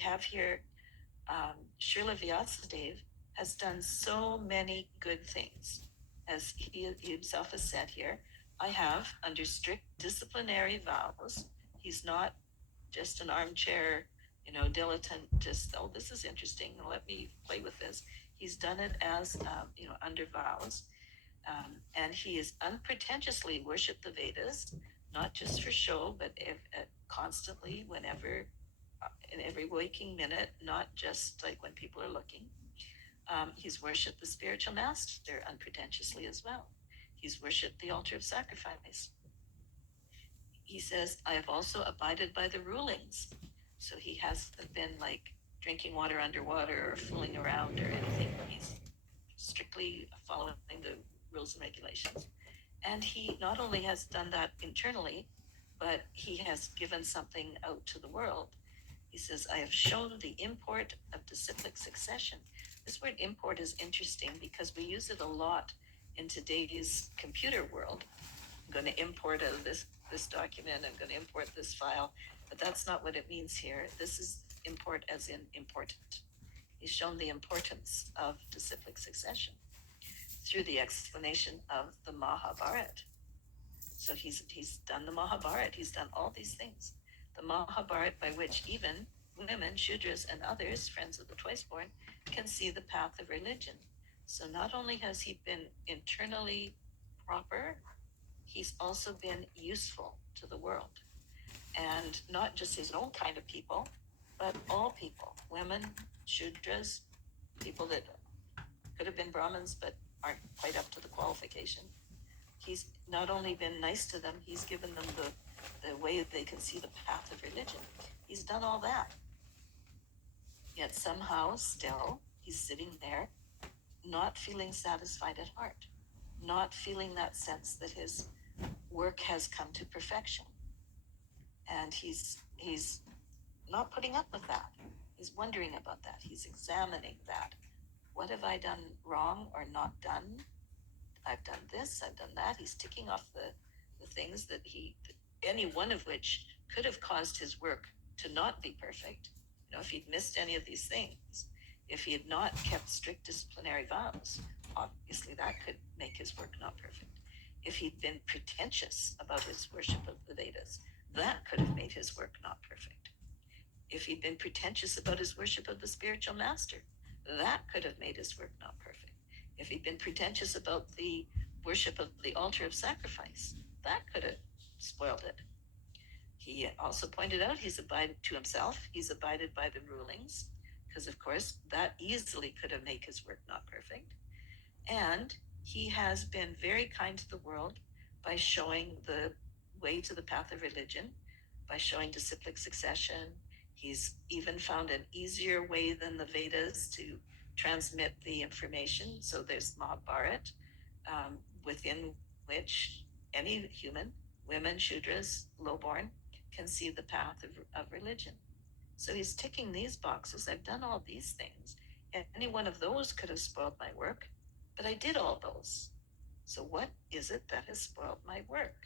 have here Srila Vyasadeva has done so many good things. As he himself has said here, I have, under strict disciplinary vows, he's not just an armchair, dilettante, just, oh, this is interesting, let me play with this. He's done it as, under vows. And he is unpretentiously worshiped the Vedas, not just for show, but constantly, whenever, in every waking minute, not just like when people are looking. He's worshipped the spiritual master unpretentiously as well. He's worshipped the altar of sacrifice. He says, I have also abided by the rulings. So he hasn't been like drinking water underwater or fooling around or anything. He's strictly following the rules and regulations. And he not only has done that internally, but he has given something out to the world. He says, I have shown the import of disciplic succession. This word import is interesting because we use it a lot in today's computer world. I'm going to import out of this document, I'm going to import this file, but that's not what it means here. This is import as in important. He's shown the importance of disciplic succession through the explanation of the Mahabharata. So he's done the Mahabharata, he's done all these things. The Mahabharata by which even women, Shudras, and others, friends of the twice-born, can see the path of religion. So not only has he been internally proper, he's also been useful to the world. And not just his own kind of people, but all people, women, Shudras, people that could have been Brahmins but aren't quite up to the qualification. He's not only been nice to them, he's given them the way that they can see the path of religion. He's done all that. Yet somehow still he's sitting there not feeling satisfied at heart, not feeling that sense that his work has come to perfection. And he's not putting up with that. He's wondering about that. He's examining that. What have I done wrong or not done? I've done this, I've done that. He's ticking off the things that any one of which could have caused his work to not be perfect. If he'd missed any of these things, if he had not kept strict disciplinary vows, obviously that could make his work not perfect. If he'd been pretentious about his worship of the Vedas, that could have made his work not perfect. If he'd been pretentious about his worship of the spiritual master, that could have made his work not perfect. If he'd been pretentious about the worship of the altar of sacrifice, that could have spoiled it. He also pointed out he's abided to himself, he's abided by the rulings, because of course that easily could have made his work not perfect. And he has been very kind to the world by showing the way to the path of religion, by showing disciplic succession. He's even found an easier way than the Vedas to transmit the information. So there's Mahabharata, within which any human, women, Shudras, lowborn, can see the path of religion. So he's ticking these boxes. I've done all these things. Any one of those could have spoiled my work, but I did all those. So what is it that has spoiled my work?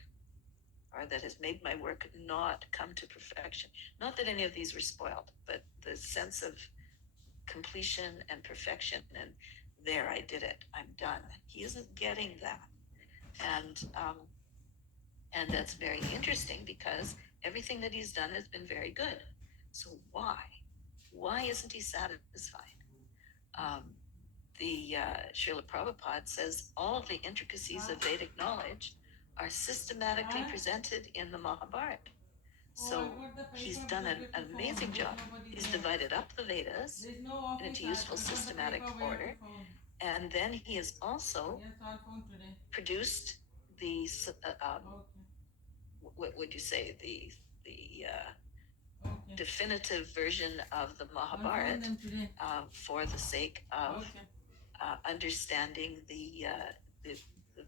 Or that has made my work not come to perfection? Not that any of these were spoiled, but the sense of completion and perfection, and there, I did it, I'm done. He isn't getting that. And that's very interesting because everything that he's done has been very good. So why? Why isn't he satisfied? Srila Prabhupada says all of the intricacies of Vedic knowledge are systematically presented in the Mahabharata. So he's done an amazing job. He's divided up the Vedas into useful systematic order. And then he has also produced the, what would you say, the definitive version of the Mahabharata for the sake of understanding the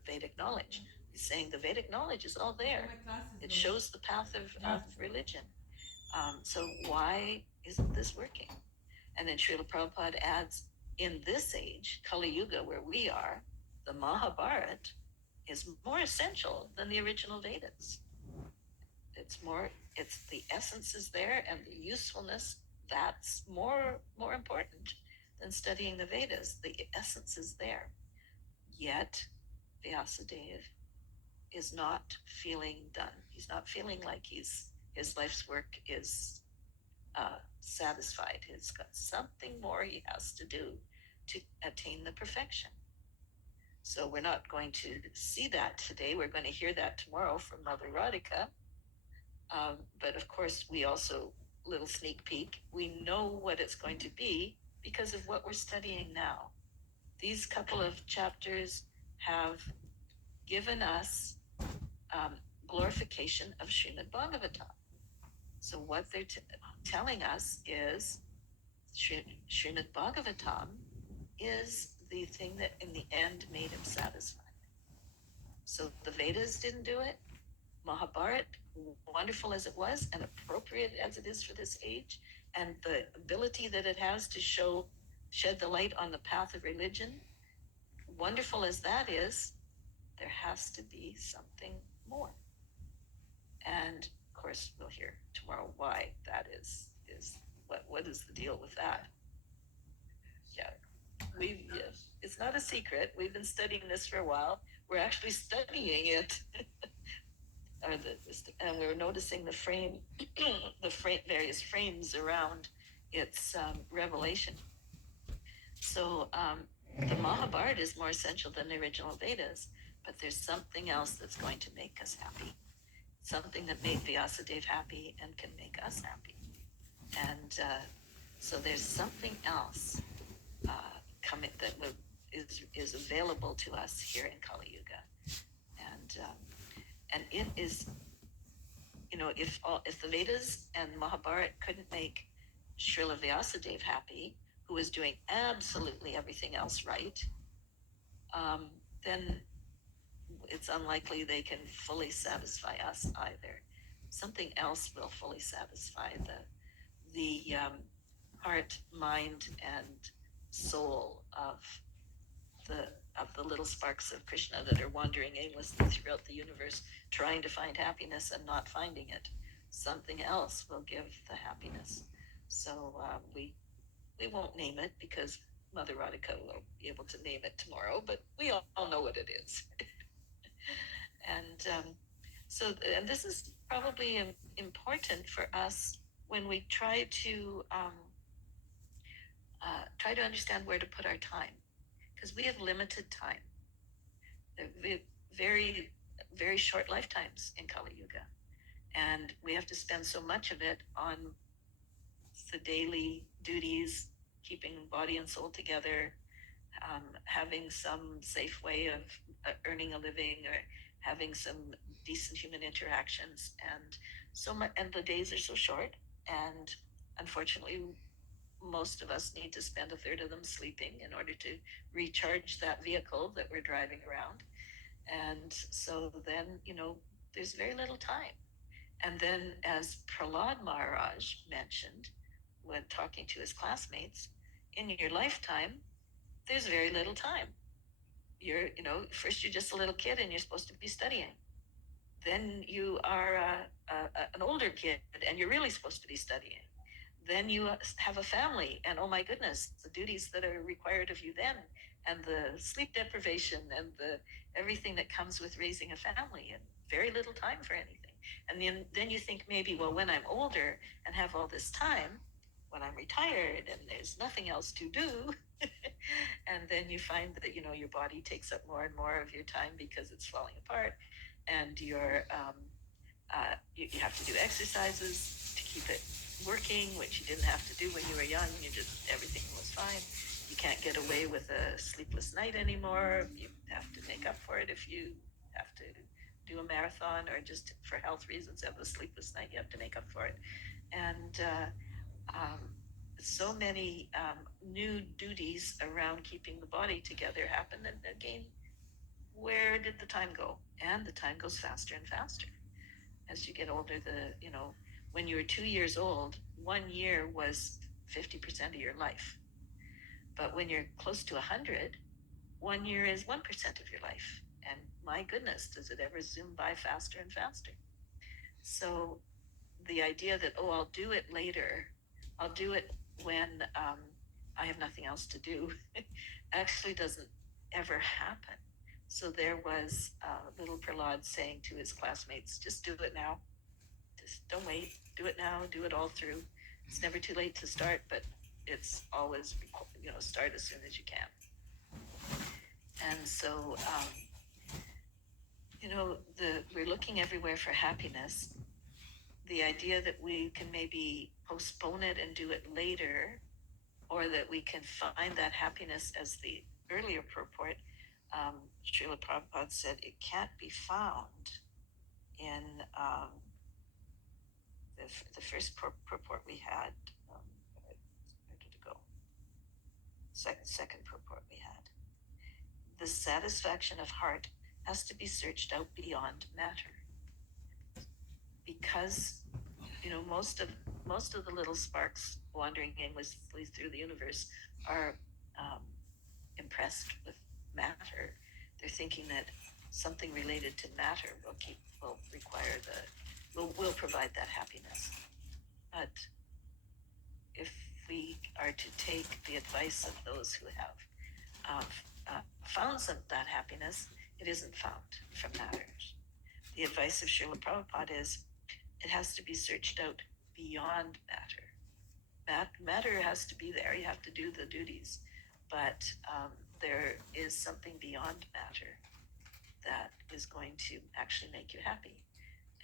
Vedic knowledge. He's saying the Vedic knowledge is all there. It shows the path of religion. So why isn't this working? And then Srila Prabhupada adds, in this age, Kali Yuga, where we are, the Mahabharata is more essential than the original Vedas. It's the essence is there and the usefulness that's more important than studying the Vedas. The essence is there. Yet Vyasadeva is not feeling done. He's not feeling like his life's work is satisfied. He's got something more he has to do to attain the perfection. So we're not going to see that today. We're going to hear that tomorrow from Mother Radhika. But of course, we also, little sneak peek, we know what it's going to be because of what we're studying now. These couple of chapters have given us um, glorification of Srimad Bhagavatam. So what they're telling us is Srimad Bhagavatam is the thing that in the end made him satisfied. So the Vedas didn't do it. Mahabharata, wonderful as it was and appropriate as it is for this age, and the ability that it has to shed the light on the path of religion, wonderful as that is, there has to be something more. And of course, we'll hear tomorrow why that is what is the deal with that. Yeah, it's not a secret. We've been studying this for a while. We're actually studying it. And we're noticing the various frames around its revelation. So the Mahabharata is more essential than the original Vedas, but there's something else that's going to make us happy, something that made Vyasadeva happy and can make us happy. And so there's something else coming that is available to us here in Kali Yuga, and it is, if the Vedas and Mahabharata couldn't make Srila Vyasadeva happy, who was doing absolutely everything else right, then it's unlikely they can fully satisfy us either. Something else will fully satisfy the heart, mind, and soul the of the little sparks of Krishna that are wandering aimlessly throughout the universe, trying to find happiness and not finding it. Something else will give the happiness. So we won't name it because Mother Radhika will be able to name it tomorrow, but we all know what it is. And and this is probably important for us when we try to understand where to put our time, because we have limited time. We have very, very short lifetimes in Kali Yuga, and we have to spend so much of it on the daily duties, keeping body and soul together, having some safe way of earning a living, or having some decent human interactions, and and the days are so short, and unfortunately most of us need to spend a third of them sleeping in order to recharge that vehicle that we're driving around. And so then, there's very little time. And then, as Prahlad Maharaj mentioned when talking to his classmates, in your lifetime, there's very little time. First you're just a little kid and you're supposed to be studying. Then you are an older kid and you're really supposed to be studying. Then you have a family, and oh my goodness, the duties that are required of you then, and the sleep deprivation, and the everything that comes with raising a family, and very little time for anything. And then you think maybe, well, when I'm older and have all this time, when I'm retired and there's nothing else to do, and then you find that your body takes up more and more of your time because it's falling apart, and you have to do exercises to keep it working, which you didn't have to do when you were young. Everything was fine. You can't get away with a sleepless night anymore. You have to make up for it if you have to do a marathon, or just for health reasons have a sleepless night. You have to make up for it. And so many new duties around keeping the body together happen. And again, where did the time go? And the time goes faster and faster as you get older. When you were 2 years old, 1 year was 50% of your life. But when you're close to 100, 1 year is 1% of your life. And my goodness, does it ever zoom by faster and faster? So the idea that, oh, I'll do it later, I'll do it when I have nothing else to do. Actually doesn't ever happen. So there was little Prahlad saying to his classmates, just do it now. Just don't wait. Do it now. Do it all through. It's never too late to start, but it's always, start as soon as you can. And so, we're looking everywhere for happiness. The idea that we can maybe postpone it and do it later, or that we can find that happiness, as the earlier purport, Srila Prabhupada said, it can't be found in the first purport we had. Where did it go? Second purport we had. The satisfaction of heart has to be searched out beyond matter, because most of the little sparks wandering aimlessly through the universe are um, impressed with matter. They're thinking that something related to matter will require will provide that happiness. But if we are to take the advice of those who have found that happiness, it isn't found from matter. The advice of Srila Prabhupada is it has to be searched out beyond matter. Matter has to be there. You have to do the duties, but there is something beyond matter that is going to actually make you happy.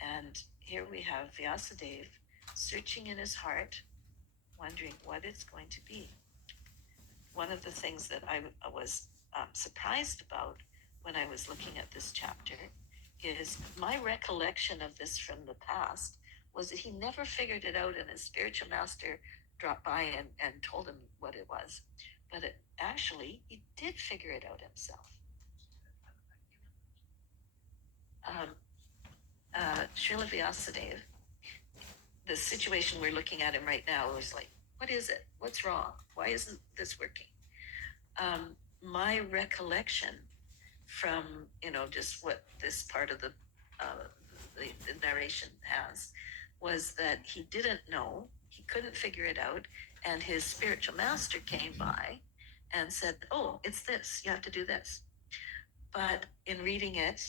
And here we have Vyasadeva searching in his heart, wondering what it's going to be. One of the things that I was surprised about when I was looking at this chapter is my recollection of this from the past was that he never figured it out, and his spiritual master dropped by and told him what it was. But actually, he did figure it out himself. Srila Vyasadeva, the situation we're looking at him right now was like, what is it? What's wrong? Why isn't this working? My recollection from just what this part of the narration has was that he didn't know, he couldn't figure it out, and his spiritual master came by and said, oh, it's this, you have to do this. But in reading it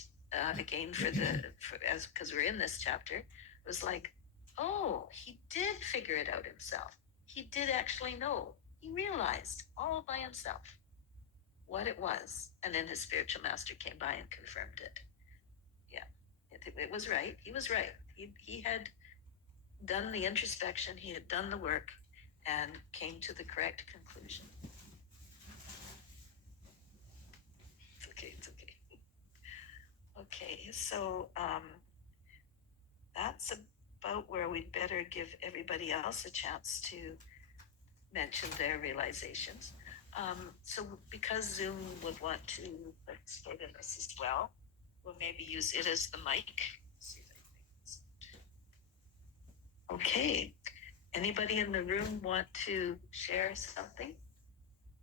again because we're in this chapter, it was like, oh, he did figure it out himself. He did actually know. He realized all by himself what it was, and then his spiritual master came by and confirmed it. Yeah, it was right. He was right. He had done the introspection, he had done the work, and came to the correct conclusion. It's okay. Okay, so that's about where we'd better give everybody else a chance to mention their realizations. So because Zoom would want to participate in this as well, we'll maybe use it as the mic. Okay. Anybody in the room want to share something?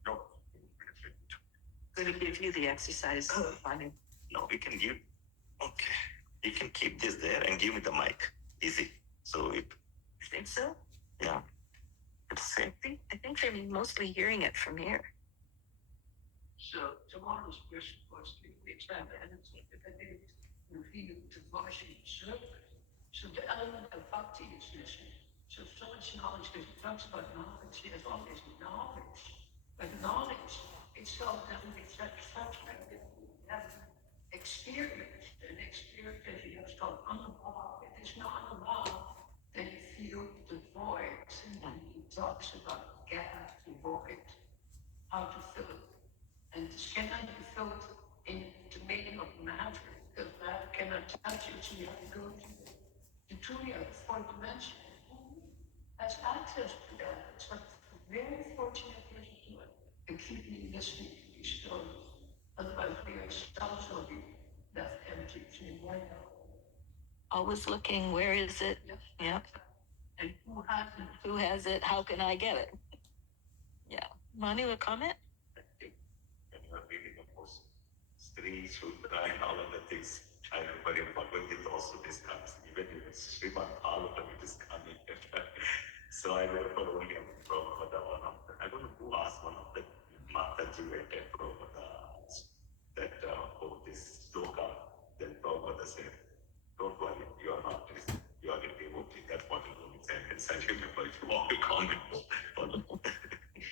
No. Going to give you the exercise. No, we can give. Okay. You can keep this there and give me the mic. Easy. So it. You think so? Yeah. It's same. I think they're mostly hearing it from here. So tomorrow's question was to expand and reveal devotion service. So the element of bhakti is missing. So much knowledge, because it talks about knowledge, as long as knowledge, but knowledge itself doesn't make satisfaction. You have experience, and experience as you have called unabhava. If it's not unabhava, then you feel the void. And he talks about gap, the void, how to fill it. And this cannot be filled in the meaning of matter, because matter cannot touch it, so you have to go to the truly the fourth dimension. Who has access to that? It's a very fortunate person to it. And keep me listening to these stories. Otherwise, we ourselves will be left empty, saying, why not? Always looking, where is it? Yep. And who has it? Who has it? How can I get it? Yeah. Manu, a comment? When you are reading, of course, Sri, Shudra, and all of the things, I remember in Bhagavad Gita also this comes, even in Srimad Bhagavatam it is coming. So I read for only a Prabhupada, one of the, I don't know who asked one of the Mataji related Prabhupada that this sloka, then Prabhupada said, don't worry, you are not this, you are in devotee, that's what it means. And I remember if you want to comment.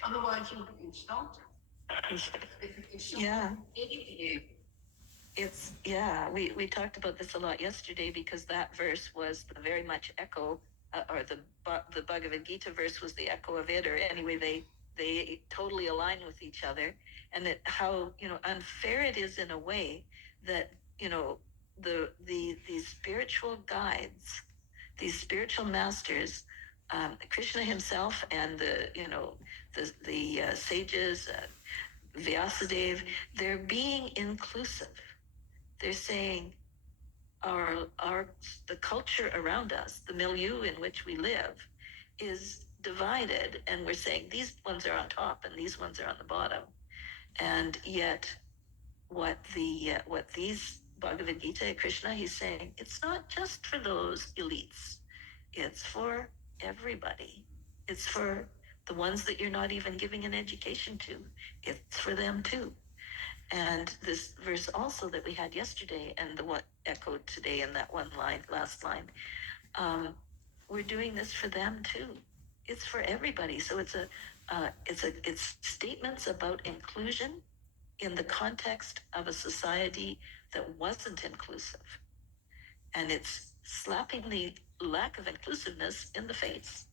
Otherwise, you'll be insulted. Yeah. Idiot. We talked about this a lot yesterday because that verse was the very much echo, or the Bhagavad Gita verse was the echo of it, or anyway, they totally align with each other, and that how unfair it is in a way that these spiritual guides, these spiritual masters, Krishna himself, and the sages, Vyasadeva, they're being inclusive. They're saying our the culture around us, the milieu in which we live, is divided, and we're saying these ones are on top and these ones are on the bottom, and yet what these Bhagavad Gita, Krishna, he's saying it's not just for those elites, it's for everybody. It's for the ones that you're not even giving an education to. It's for them too. And this verse also that we had yesterday, and the what echoed today in that one line, last line, we're doing this for them too. It's for everybody. So it's statements about inclusion in the context of a society that wasn't inclusive, and it's slapping the lack of inclusiveness in the face.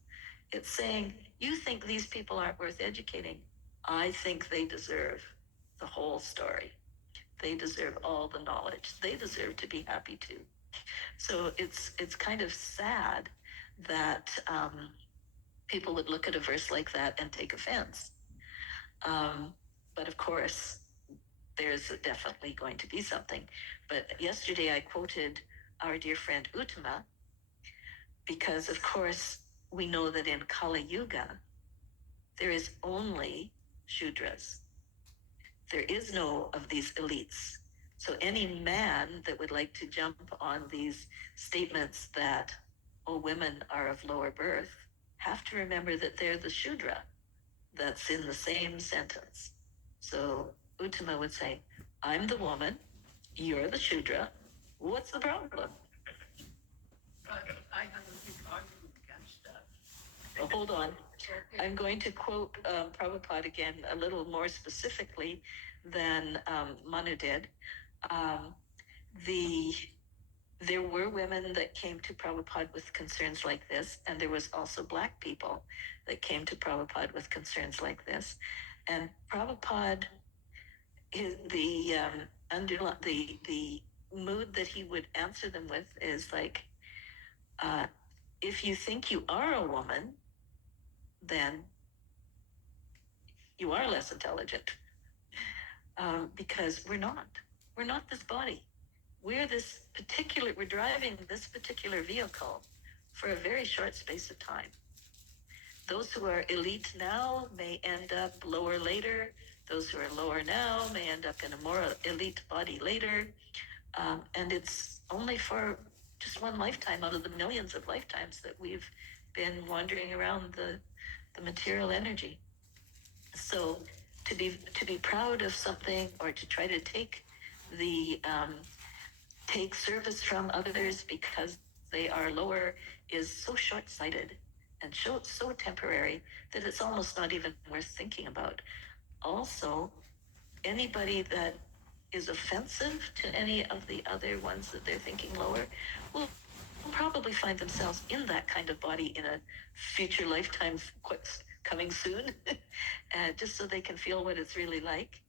It's saying, you think these people aren't worth educating. I think they deserve the whole story. They deserve all the knowledge. They deserve to be happy too. So it's kind of sad that people would look at a verse like that and take offense. But of course, there's definitely going to be something. But yesterday I quoted our dear friend Uttama, because of course we know that in Kali Yuga there is only Shudras. There is no of these elites. So any man that would like to jump on these statements that, oh, women are of lower birth, have to remember that they're the Shudra that's in the same sentence. So Uttama would say, I'm the woman, you're the Shudra, what's the problem? I have a big argument against that. Well, hold on. I'm going to quote Prabhupada again a little more specifically than Manu did. There were women that came to Prabhupada with concerns like this, and there was also Black people that came to Prabhupada with concerns like this. And Prabhupada, the mood that he would answer them with is like, if you think you are a woman, then you are less intelligent, because we're not. We're not this body. We're driving this particular vehicle for a very short space of time. Those who are elite now may end up lower later. Those who are lower now may end up in a more elite body later. And it's only for just one lifetime out of the millions of lifetimes that we've been wandering around the material energy. So to be proud of something, or to try to take service from others because they are lower, is so short-sighted and so temporary that it's almost not even worth thinking about. Also, anybody that is offensive to any of the other ones that they're thinking lower will probably find themselves in that kind of body in a future lifetime coming soon, just so they can feel what it's really like.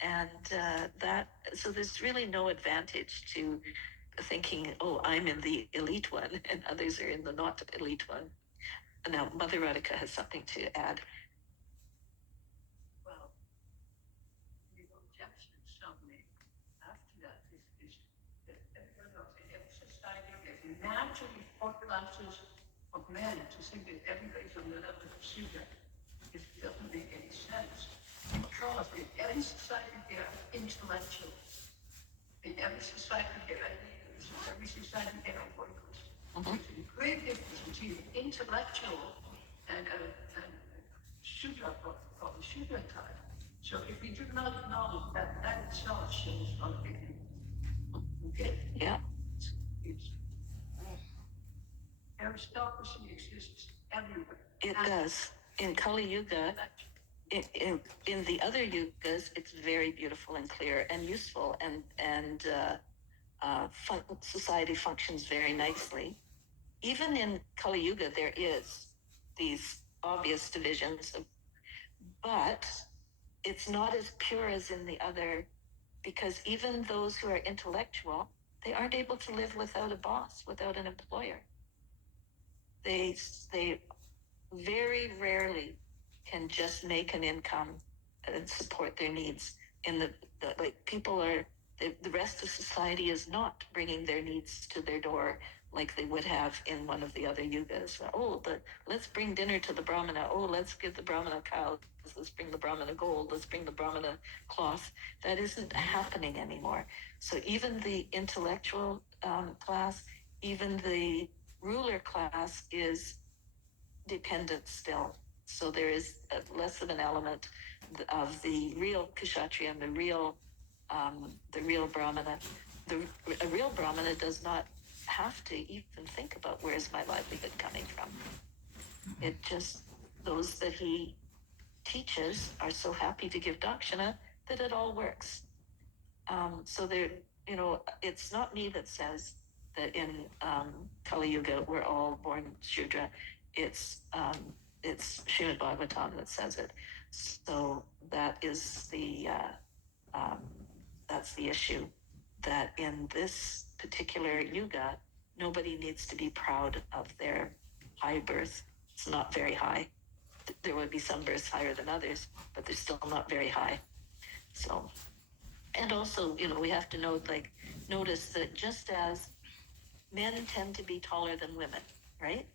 And so there's really no advantage to thinking, oh, I'm in the elite one and others are in the not elite one. Now, Mother Radhika has something to add. Well, the objection suddenly after that is that every society there's naturally four classes of men. To think that everybody's on the level of Shiva, it doesn't make any sense. Because in every society there are intellectuals. In every society there are leaders. In every society there are workers. There's a great difference between an intellectual and and Sudra called the Sudra type. So if we do not acknowledge that, that itself shows unbelief. Okay? Yeah. It's, aristocracy exists everywhere. It does. In Kali Yuga, in the other yugas, it's very beautiful and clear and useful, and society functions very nicely. Even in Kali Yuga, there is these obvious divisions, but it's not as pure as in the other, because even those who are intellectual, they aren't able to live without a boss, without an employer. They very rarely can just make an income and support their needs. In the like people are the rest of society is not bringing their needs to their door like they would have in one of the other yugas. Oh, let's bring dinner to the brahmana. Oh, let's give the brahmana cows. Let's bring the brahmana gold. Let's bring the brahmana cloth. That isn't happening anymore. So even the intellectual class, even the ruler class is dependent still. So there is less of an element of the real kshatriya and the real brahmana. A real brahmana does not have to even think about where's my livelihood coming from. It just, those that he teaches are so happy to give dakshina that it all works. So there, it's not me that says that in Kali Yuga we're all born Shudra. It's Srimad Bhagwatam that says it. So that is that's the issue. That in this particular yuga, nobody needs to be proud of their high birth. It's not very high. There would be some births higher than others, but they're still not very high. So. And also, we have to notice that just as men tend to be taller than women, right?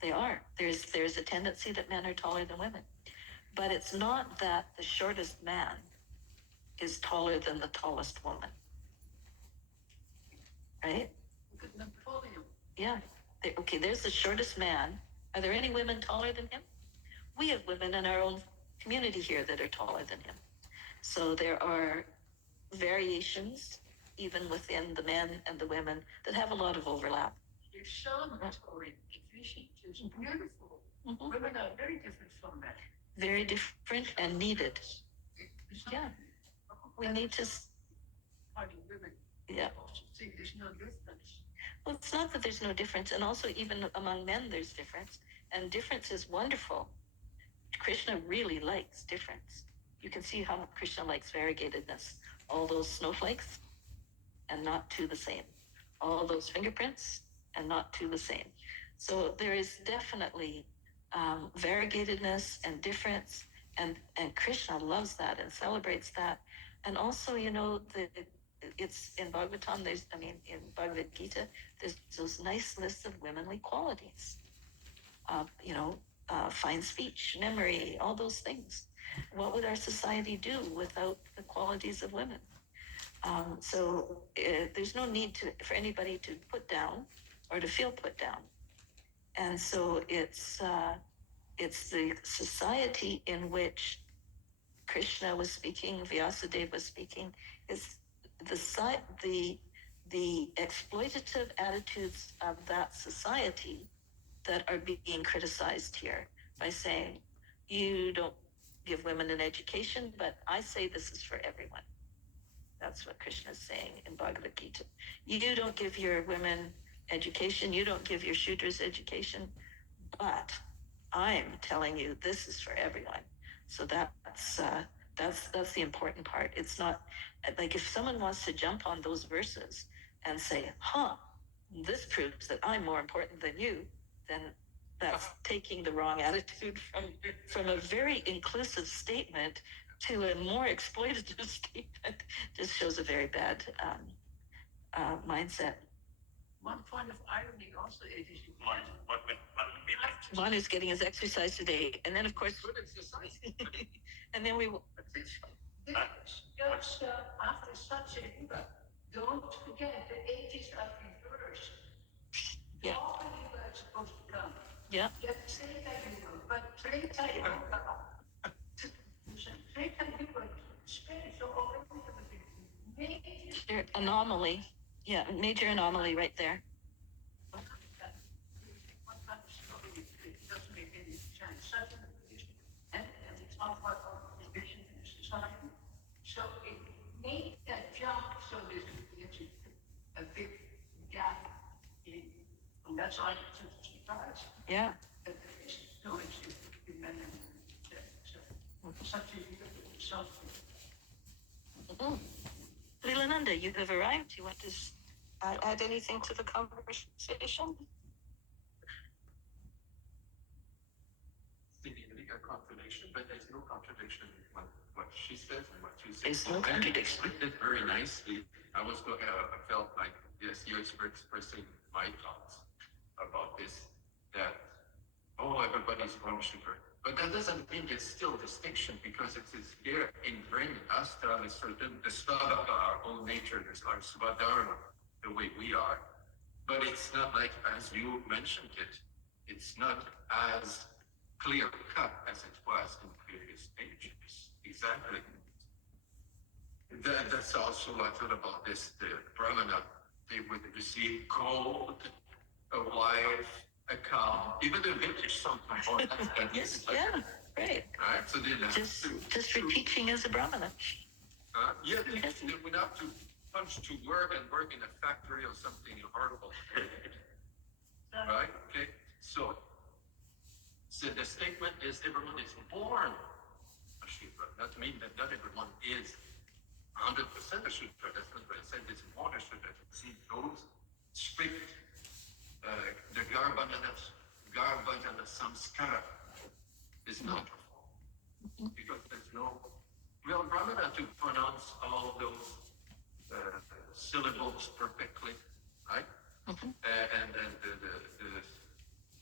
They are. There's a tendency that men are taller than women. But it's not that the shortest man is taller than the tallest woman. Right? Look at Napoleon. Yeah. Okay, there's the shortest man. Are there any women taller than him? We have women in our own community here that are taller than him. So there are variations even within the men and the women that have a lot of overlap. There's celebratory division. It's beautiful. Mm-hmm. Women are very different from men. Very different and needed. Yeah. We need to. Women. Yeah. Also think there's no difference. Well, it's not that there's no difference, and also even among men there's difference, and difference is wonderful. Krishna really likes difference. You can see how Krishna likes variegatedness. All those snowflakes and not two the same. All those fingerprints and not two the same. So there is definitely variegatedness and difference, and Krishna loves that and celebrates that. And also, it's in Bhagavatam, in Bhagavad Gita, there's those nice lists of womanly qualities. Fine speech, memory, all those things. What would our society do without the qualities of women? So there's no need for anybody to put down or to feel put down. And so it's the society in which Krishna was speaking, Vyasadeva was speaking, is the exploitative attitudes of that society that are being criticized here by saying, you don't give women an education, but I say this is for everyone. That's what Krishna is saying in Bhagavad Gita. You don't give your women education, you don't give your Shudras education, but I'm telling you this is for everyone. So that's the important part. It's not like if someone wants to jump on those verses and say, this proves that I'm more important than you, then that's taking the wrong attitude from a very inclusive statement to a more exploitative statement. Just shows a very bad mindset. One point of irony also is Manu's getting his exercise today, and then of course, and then we will. Just after such a yuga, don't forget the ages are reversed. Yeah. All the yuga is supposed to come. Yeah. Sure. Anomaly. Yeah, major anomaly right there. So it made that jump so there's a big gap in, and that's why it's a surprise. Yeah. That there is no issue in men and women. So such a something. Leelananda, you have arrived. You want to add anything to the conversation? Seemingly a contradiction, but there's no contradiction in what she says and what you say. There's no contradiction. I explained it very nicely. I felt like, yes, you're expressing my thoughts about this, that, oh, everybody's wrong sugar. But that doesn't mean it's still distinction, because it is here ingrained in us to have a certain, the start of our own nature, there's like Svadharma, the way we are. But it's not like, as you mentioned it, it's not as clear cut as it was in previous ages. Exactly. That's also I thought about this. The Brahmana, they would receive gold, a wife, a cow, even the village sometimes. Oh, that's Yes, yeah, great. Right, so they have Just for teaching as a Brahmana. Yeah, they would have to punch to work and work in a factory or something horrible. Right? Okay. So the statement is everyone is born a Shudra. That means that not everyone is 100% a Shudra. That's not what I said. It's born a Shudra. See, those strict, the Garbhajana Samskara is not performed. Because there's no real Brahmana to pronounce all those syllables perfectly, right? And then the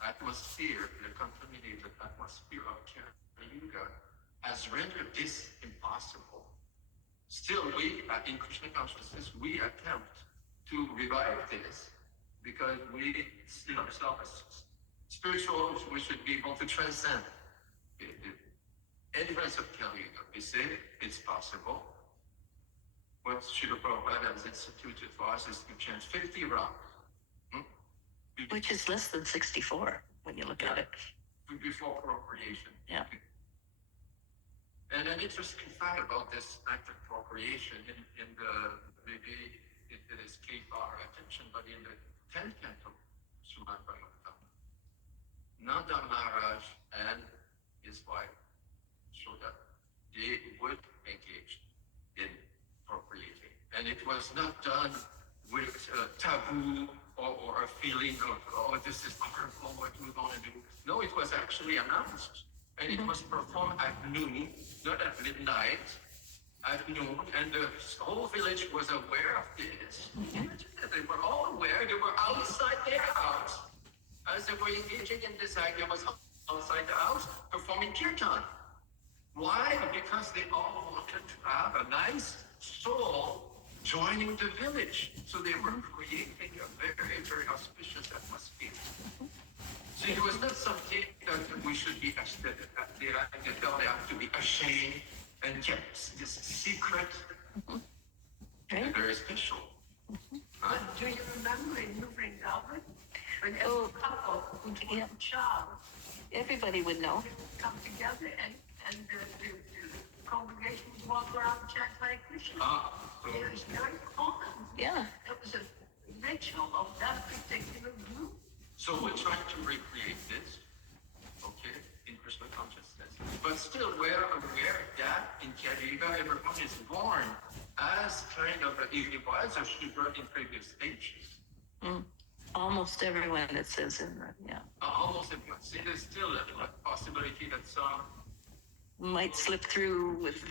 atmosphere, the contaminated atmosphere of Kali Yuga has rendered this impossible. Still, we, in Krishna consciousness, we attempt to revive this because we see ourselves as spirituals, we should be able to transcend the entrance of Kali Yuga. We say it's possible. What Srila Prabhupada has instituted for us is to chant 50 rounds. Which is less than 64 when you look at it. Before procreation. Yeah. And an interesting fact about this act of procreation, in the, maybe it escaped our attention, but in the 10th canto, Srimad Bhagwatam, Nanda Maharaj and his wife Shoda, they would engage in procreating. And it was not done with taboo or a feeling of, oh, this is horrible, what we're going to do. No, it was actually announced. And it was performed at noon, not at midnight, at noon. And the whole village was aware of this. They were all aware. They were outside their house. As they were engaging in this act, they was outside the house performing kirtan. Why? Because they all wanted to have a nice soul joining the village. So they were creating a very, very auspicious atmosphere. So it was not something that we should be, they have to be ashamed and kept this secret. Right. Very special. Right? Do you remember in New Vrindavan? When Oh, every couple, yeah. child, Everybody would know. come together and the congregation would walk around and chant Hare Krishna. So It was very common. Yeah. It was a ritual of that particular group. So we're trying to recreate this, okay, in Krishna consciousness. But still, we're aware that in Kali Yuga, everyone is born as kind of it was a Shudra in previous stages. Almost everyone, it says in the, yeah. Almost everyone. See, there's still a possibility that some Might slip through with